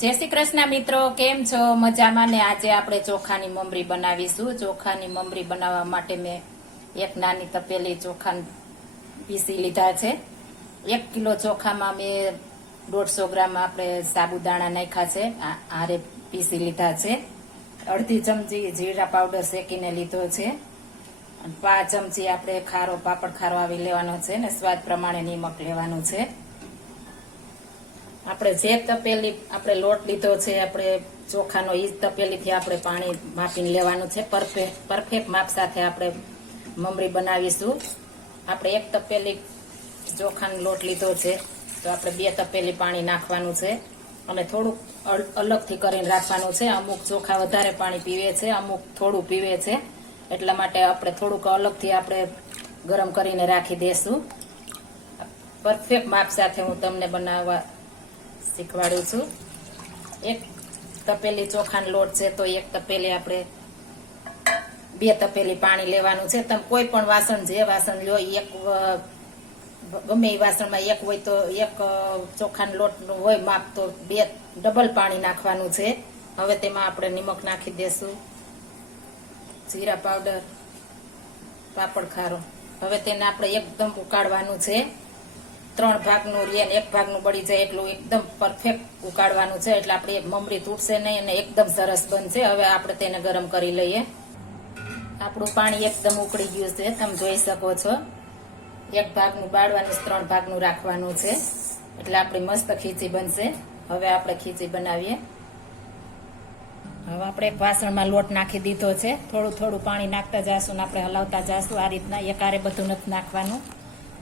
જય શ્રી કૃષ્ણ મિત્રો, કેમ છો? મજામાં ને? આજે આપણે ચોખાની મમરી બનાવીશું. ચોખાની મમરી બનાવવા માટે મેં એક નાની તપેલી ચોખા પીસી લીધા છે. 1 કિલો ચોખામાં મેં 150 ગ્રામ આપણે સાબુદાણા નાખ્યા છે, આરે પીસી લીધા છે. અડધી ચમચી જીરા પાવડર શેકીને લીધો છે. 5 ચમચી આપણે ખારો પાપડ ખારો આવી લેવાનો છે ને સ્વાદ પ્રમાણે નિમક લેવાનું છે. આપણે જે તપેલી આપણે લોટ લીધો છે આપણે ચોખાનો, એ તપેલીથી આપણે પાણી માપીને લેવાનું છે. પરફેક્ટ માપ સાથે આપણે મમરી બનાવીશું. આપણે 1 તપેલી ચોખાનો લોટ લીધો છે તો આપણે 2 તપેલી પાણી નાખવાનું છે અને થોડુંક અલગથી કરીને રાખવાનું છે. અમુક ચોખા વધારે પાણી પીવે છે, અમુક થોડું પીવે છે, એટલા માટે આપણે થોડુંક અલગથી આપણે ગરમ કરીને રાખી દેશું. પરફેક્ટ માપ સાથે હું તમને બનાવવા શીખવાડું છું. 1 તપેલી ચોખાનો લોટ છે તો 1 તપેલી આપણે 2 તપેલી પાણી લેવાનું છે. તમે કોઈ પણ વાસણ, જે વાસણ લો, ગમે એ વાસણમાં 1 હોય તો 1 ચોખાનો લોટ હોય માપ તો 2 ડબલ પાણી નાખવાનું છે. હવે તેમાં આપણે નિમક નાખી દેશું, જીરા પાવડર, પાપડ ખારો. હવે તેને આપણે એકદમ ઉકાળવાનું છે. 3 ભાગનું રે ને 1 ભાગનું બળી જાય એટલું એકદમ પરફેક્ટ ઉકાળવાનું છે, એટલે આપણે મમરી તૂટશે નહીં અને એકદમ સરસ બનશે. હવે આપણે તેને ગરમ કરી લઈએ. આપણું પાણી એકદમ ઉકળી ગયું છે, તમે જોઈ શકો છો. 1 ભાગનું બાળવાનું, 3 ભાગનું રાખવાનું છે, એટલે આપણી મસ્ત ખીચી બનશે. હવે આપણે ખીચી બનાવીએ. હવે આપણે એક વાસણમાં લોટ નાખી દીધો છે. થોડું થોડું પાણી નાખતા જઈશું ને આપણે હલાવતા જઈશું. આ રીતના એકારે બધું નથી નાખવાનું,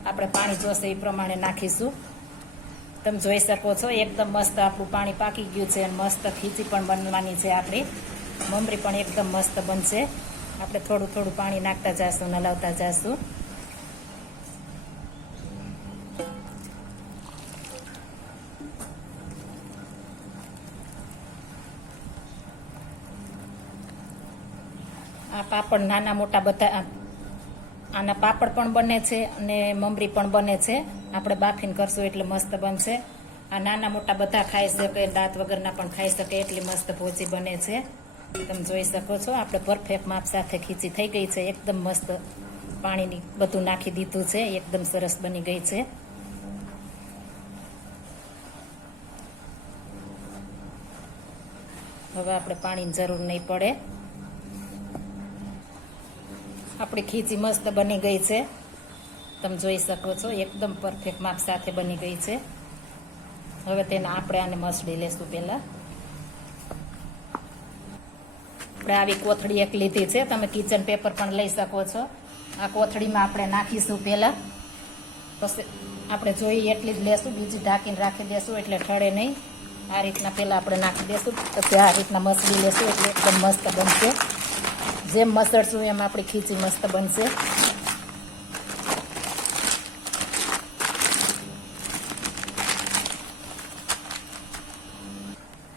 આપણે પાણી જોશે એ પ્રમાણે નાખીશું. તમે જોઈ શકો છો એકદમ મસ્ત આપણું પાણી પાકી ગયું છે અને મસ્ત ખીચી પણ બનવાની છે. આપણી મમરી પણ એકદમ મસ્ત બનશે. આપણે થોડું થોડું પાણી નાખતા જઈશું, હલાવતા જઈશું. આ પાપડ નાના મોટા બધા, આના પાપડ પણ બને છે અને મમરી પણ બને છે. આપણે બાફીને કરશું એટલે મસ્ત બનશે. આ નાના મોટા બધા ખાઈ શકે, દાંત વગરના પણ ખાઈ શકે એટલી મસ્ત ભોજી બને છે. તમે જોઈ શકો છો આપણે પરફેક્ટ માપ સાથે ખીચી થઈ ગઈ છે. એકદમ મસ્ત પાણીની બધું નાખી દીધું છે, એકદમ સરસ બની ગઈ છે. હવે આપણે પાણીની જરૂર નહીં પડે. આપણી ખીચી મસ્ત બની ગઈ છે, તમે જોઈ શકો છો. એકદમ પરફેક્ટ માપ સાથે બની ગઈ છે. હવે તેને આપણે આને મસળી લેશું. પહેલા આપણે આવી કોથળી એક લીધી છે, તમે કિચન પેપર પણ લઈ શકો છો. આ કોથળીમાં આપણે નાખીશું પહેલા, પછી આપણે જોઈએ એટલી જ લેશું, બીજી ઢાંકીને રાખી દેશું એટલે ઠળે નહીં. આ રીતના પહેલા આપણે નાખી દેશું, પછી આ રીતના મસળી લેશું એટલે એકદમ મસ્ત બનશે. જેમ મસળશું એમ આપણી ખીચી મસ્ત બનશે.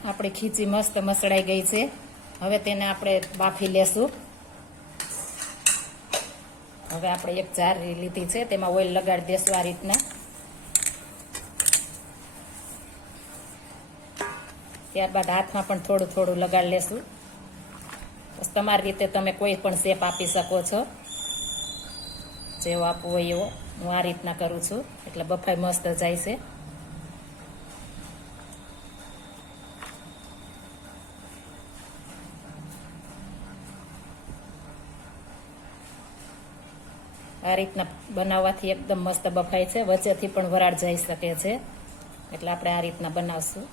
આપણી ખીચી મસ્ત મસળાઈ ગઈ છે. હવે તેને આપણે બાફી લેશું. હવે આપણે એક જાર લીધી છે, તેમાં ઓઇલ લગાડી દેશું આ રીતના. ત્યારબાદ હાથમાં પણ થોડું થોડું લગાડી લેશું. તમારી રીતે તમે કોઈ પણ શેપ આપી શકો છો, જેવો આપવો હોય એવો. હું આ રીતના કરું છું એટલે બફાઈ મસ્ત જાય છે. આ રીતના બનાવવાથી એકદમ મસ્ત બફાય છે, વચ્ચેથી પણ વરાળ જઈ શકે છે, એટલે આપણે આ રીતના બનાવશું.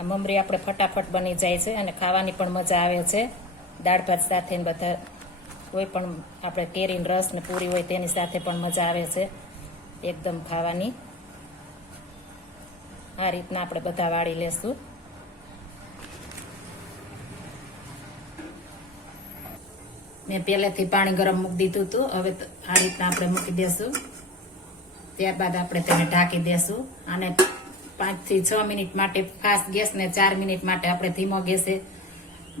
આ મમરી આપણે ફટાફટ બની જાય છે અને ખાવાની પણ મજા આવે છે. દાળ ભાત સાથે ને બધા, કોઈ પણ આપણે કેરીનો રસ ને પૂરી હોય તેની સાથે પણ મજા આવે છે એકદમ ખાવાની. આ રીતના આપણે બધા વાળી લેશું. મેં પહેલેથી પાણી ગરમ મૂકી દીધું હતું. હવે આ રીતના આપણે મૂકી દેશું. ત્યારબાદ આપણે તેને ઢાંકી દેશું અને 5 થી 6 મિનિટ માટે ફાસ્ટ ગેસ ને 4 મિનિટ માટે આપણે ધીમો ગેસે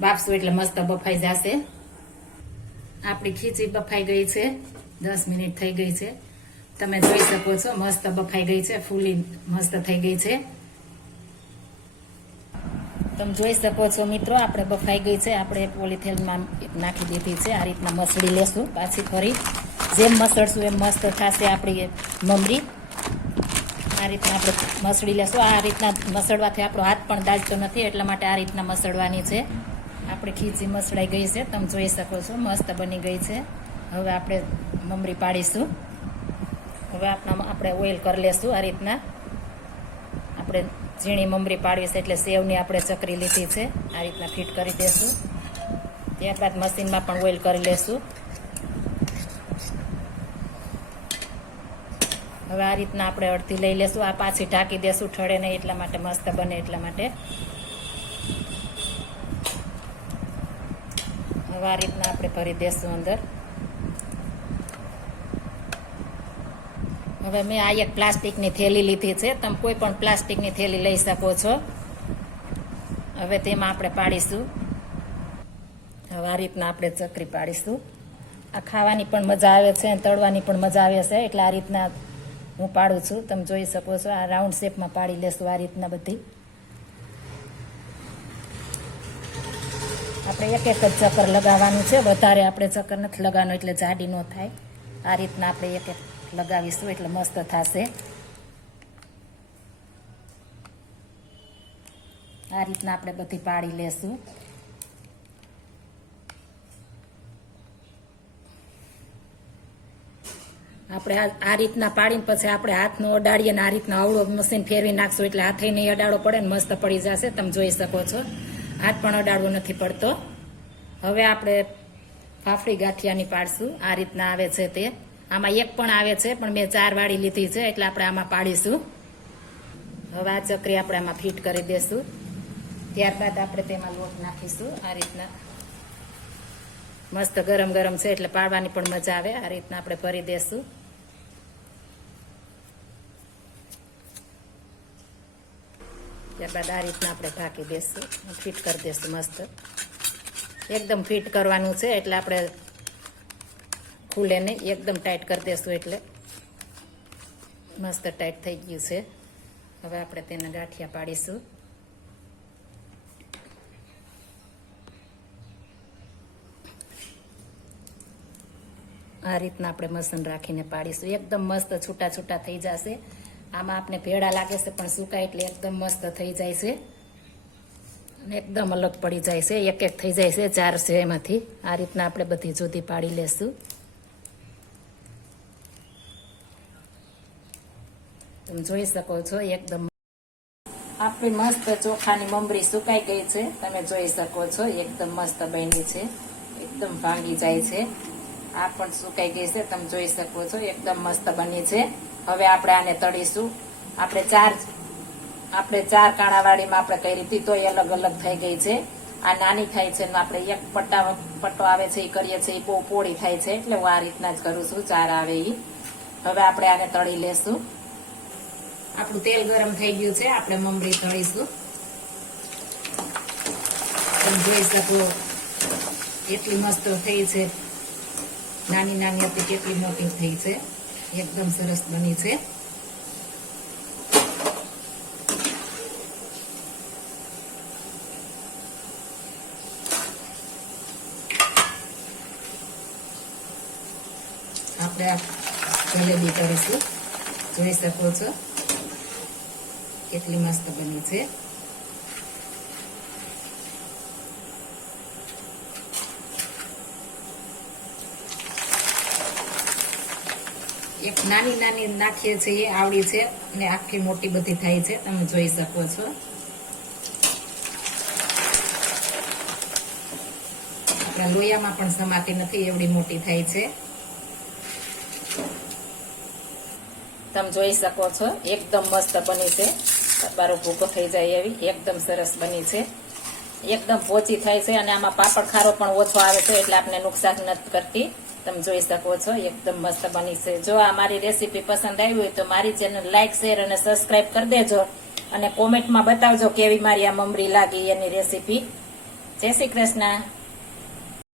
બાફશું એટલે મસ્ત બફાઈ જશે. આપણી ખીચી બફાઈ ગઈ છે, 10 મિનિટ થઈ ગઈ છે. તમે જોઈ શકો છો મસ્ત બફાઈ ગઈ છે, ફૂલી મસ્ત થઈ ગઈ છે. તમે જોઈ શકો છો મિત્રો, આપણે બફાઈ ગઈ છે. આપણે પોલીથેનમાં નાખી દીધી છે. આ રીતના મસળી લેશું પાછી ફરી. જેમ મસળશું એમ મસ્ત થશે આપણી મમરી. આ રીતના આપણે મસળી લેશું. આ રીતના મસળવાથી આપણો હાથ પણ દાજતો નથી, એટલા માટે આ રીતના મસળવાની છે. આપણે ખીચી મસળાઈ ગઈ છે, તમે જોઈ શકો છો, મસ્ત બની ગઈ છે. હવે આપણે મમરી પાડીશું. હવે આપણે ઓઇલ કરી લેશું. આ રીતના આપણે ઝીણી મમરી પાડવી છે, એટલે સેવની આપણે ચકરી લીધી છે. આ રીતના ફિટ કરી દેશું. ત્યારબાદ મશીનમાં પણ ઓઇલ કરી લેશું. હવે આ રીતના આપણે અડધી લઈ લેશું. આ પાછી ઢાંકી દેશું, ઠળે નહીં એટલા માટે, મસ્ત બને એટલા માટે. હવે આ રીતના આપણે ભરી દેશું અંદર. હવે મેં આ એક પ્લાસ્ટિકની થેલી લીધી છે. તમે કોઈ પણ પ્લાસ્ટિકની થેલી લઈ શકો છો. હવે તેમાં આપણે પાડીશું. હવે આ રીતના આપણે ચકરી પાડીશું. આ ખાવાની પણ મજા આવે છે અને તળવાની પણ મજા આવે છે, એટલે આ રીતના હું પાડું છું. તમે જોઈ શકો છો. આ રાઉન્ડ શેપમાં પાડી લેશું આ રીતના બધી. આપણે એક એક જ ચક્કર લગાવવાનું છે, વધારે આપણે ચક્કર નથી લગાવવાનું, એટલે જાડી ન થાય. આ રીતના આપણે એક એક લગાવીશું એટલે મસ્ત થશે. આ રીતના આપણે બધી પાડી લેશું. આપણે આ રીતના પાડીને પછી આપણે હાથનો અડાડીએ ને આ રીતના આવડો મશીન ફેરવી નાખશું, એટલે હાથે નહીં અડાડો પડે ને મસ્ત પડી જશે. તમે જોઈ શકો છો, હાથ પણ અડાડવો નથી પડતો. હવે આપણે ફાફડી ગાંઠિયાની પાડશું. આ રીતના આવે છે તે. આમાં એક પણ આવે છે, પણ મેં 4 વાળી લીધી છે, એટલે આપણે આમાં પાડીશું. હવે આ ચકરી આપણે આમાં ફિટ કરી દેશું. ત્યારબાદ આપણે તેમાં લોટ નાખીશું. આ રીતના મસ્ત ગરમ ગરમ છે, એટલે પાડવાની પણ મજા આવે. આ રીતના આપણે ભરી દેશું. ત્યારબાદ આ રીતના આપણે ઢાંકી દેશું, ફિટ કરી દેશું. મસ્ત એકદમ ફિટ કરવાનું છે, એટલે આપણે ખુલે નહીં, એકદમ ટાઈટ કરી દેશું, એટલે મસ્ત ટાઈટ થઈ ગયું છે. હવે આપણે તેના ગાંઠિયા પાડીશું. આ રીતના આપણે મસન રાખીને પાડીશું. એકદમ મસ્ત છૂટા છૂટા થઈ જશે. આમાં આપણે ભેળા લાગે છે, પણ સુકાય એટલે એકદમ મસ્ત થઈ જાય છે અને એકદમ અલગ પડી જાય છે. એક એક થઈ જાય છે, 4 છે એમાંથી. આ રીતના આપણે બધી જુદી પાડી લેશું. તમે જોઈ શકો છો, એકદમ આપણી મસ્ત ચોખાની મમરી સુકાઈ ગઈ છે. તમે જોઈ શકો છો, એકદમ મસ્ત બની છે, એકદમ ભાંગી જાય છે. આ પણ સુકાઈ ગઈ છે, તમે જોઈ શકો છો, એકદમ મસ્ત બની છે. હવે આપણે આને તળીશું. આપણે ચાર કાણાવાળીમાં આપણે કરી હતી, તો એ અલગ અલગ થઈ ગઈ છે. આ નાની થાય છે, આપણે એક પટ્ટો આવે છે એ કરીએ છીએ, એ બહુ પોળી થાય છે, એટલે હું આ રીતના જ કરું છું, 4 આવે એ. હવે આપણે આને તળી લેશું. આપણું તેલ ગરમ થઈ ગયું છે, આપણે મમરી તળીશું. તમે જોઈ શકો, એટલી મસ્ત થઈ છે. નાની નાની હતી, કેટલી મોટી થઈ છે, એકદમ સરસ બની છે. આપણે આ જલેબી કરીશું. જોઈ શકો છો, કેટલી મસ્ત બની છે. એક નાની નાની નાખીએ છીએ, આવડી છે, અને આખી મોટી બધી થાય છે. તમે જોઈ શકો છો. આપણા લોયામાં પણ સમાતી નથી, એવડી મોટી થાય છે. તમે જોઈ શકો છો, એકદમ મસ્ત બની છે. બારો ભૂકો થઈ જાય એવી એકદમ સરસ બની છે. એકદમ પોચી થાય છે, અને આમાં પાપડ ખારો પણ ઓછો આવે છે, એટલે આપણે નુકસાન નથી કરતી. તમે જોઈ શકો છો, એકદમ મસ્ત બની છે. જો આ મારી રેસીપી પસંદ આવી હોય તો મારી ચેનલ લાઈક, શેર અને સબસ્ક્રાઈબ કરી દેજો, અને કોમેન્ટમાં બતાવજો કેવી મારી આ મમરી લાગી એની રેસીપી. જય શ્રી કૃષ્ણ.